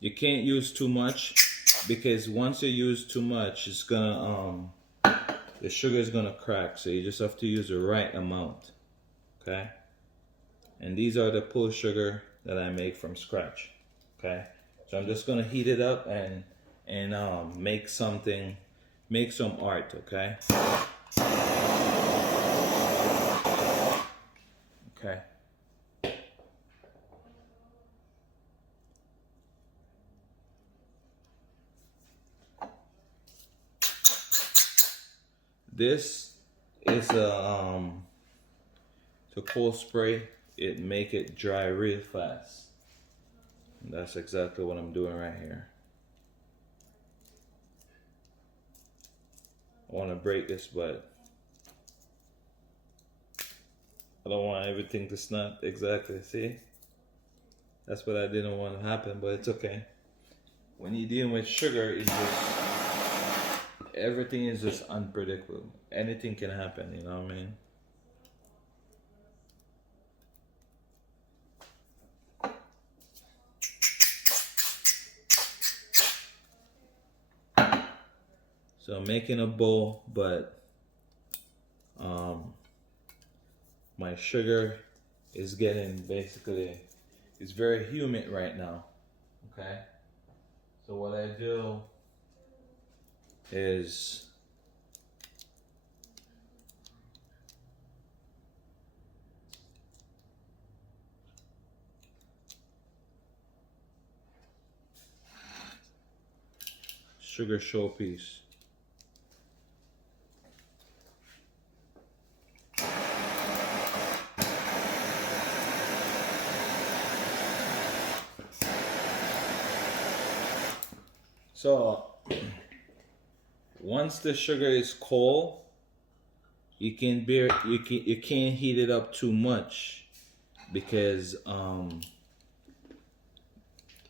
You can't use too much because once you use too much, it's gonna the sugar is gonna crack. So you just have to use the right amount. Okay. And these are the pull sugar that I make from scratch. Okay. So I'm just gonna heat it up and make something, make some art. Okay. Okay. This is a cold spray. It make it dry real fast. And that's exactly what I'm doing right here. I want to break this, but I don't want everything to snap exactly. See? That's what I didn't want to happen, but it's okay. When you're dealing with sugar, it's just everything is just unpredictable. Anything can happen, you know what I mean? So I'm making a bowl, but my sugar is getting basically, it's very humid right now. Okay. So what I do is sugar showpiece. So once the sugar is cold, you can't heat it up too much because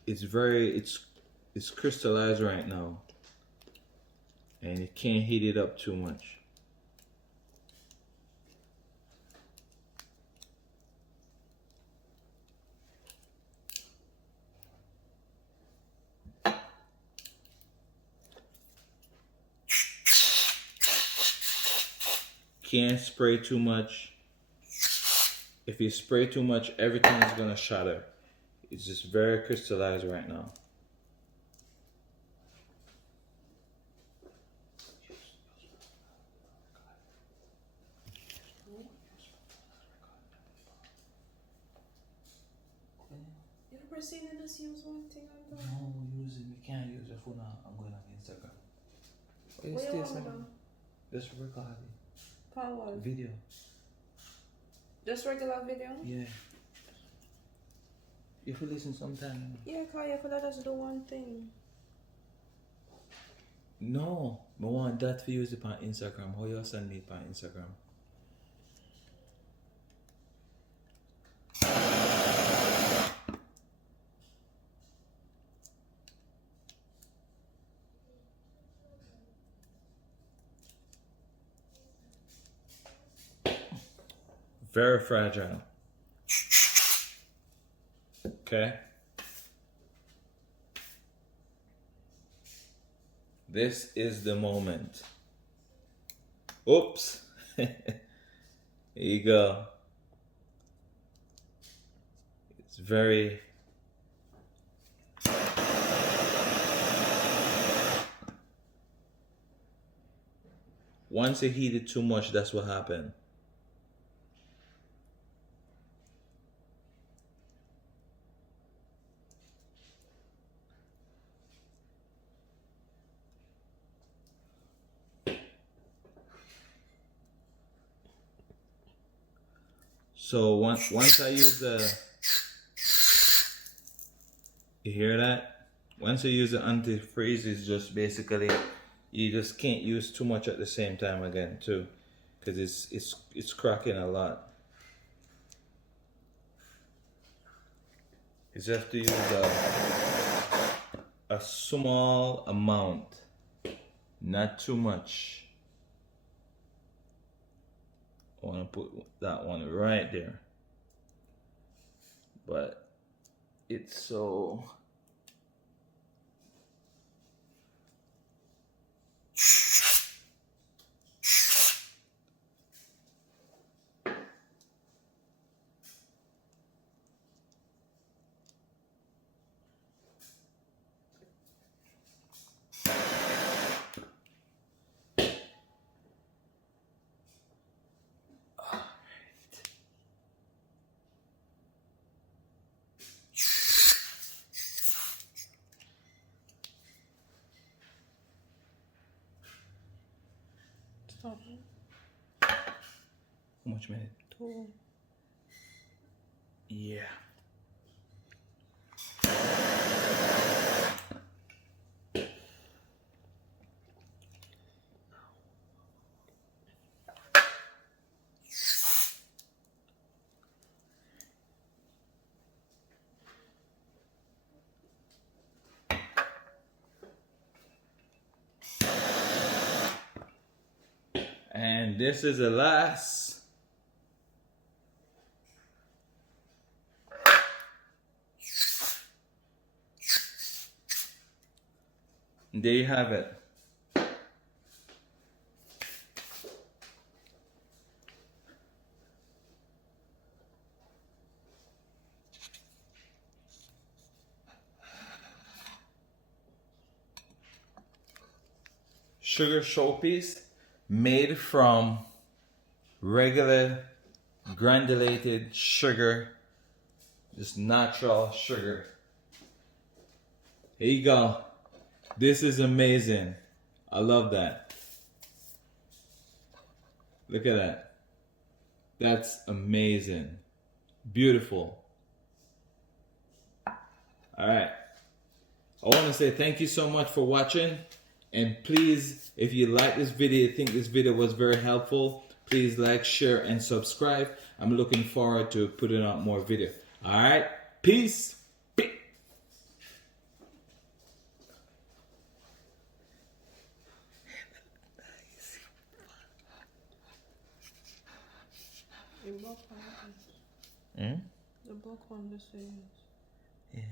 it's crystallized right now, and you can't heat it up too much. Can't spray too much. If you spray too much, everything is gonna shatter. It's just very crystallized right now. You never seen us use one thing on the. No, we can't use your phone now. I'm going on Instagram. What you want me to do? Just record Power. video. Just regular video? Yeah. If you listen sometime. Yeah, cause you could just do one thing. No, I want that to use it on Instagram. How you send me on Instagram? Very fragile. Okay. This is the moment. Oops. Here you go. It's very. Once you heat it too much, that's what happened. So once I use the, you hear that? Once you use the antifreeze, it's just basically, you just can't use too much at the same time again too, because it's cracking a lot. You just have to use a small amount, not too much. I want to put that one right there, but it's so Stop. How much minute? 2. Yeah. And this is the last. There you have it. Sugar showpiece made from regular granulated sugar, just natural sugar. Here you go. This is amazing. I love that. Look at that. That's amazing. Beautiful. All right. I want to say thank you so much for watching. And please, if you like this video, think this video was very helpful, please like, share, and subscribe. I'm looking forward to putting out more videos. All right. Peace. The book one, the same. Yeah.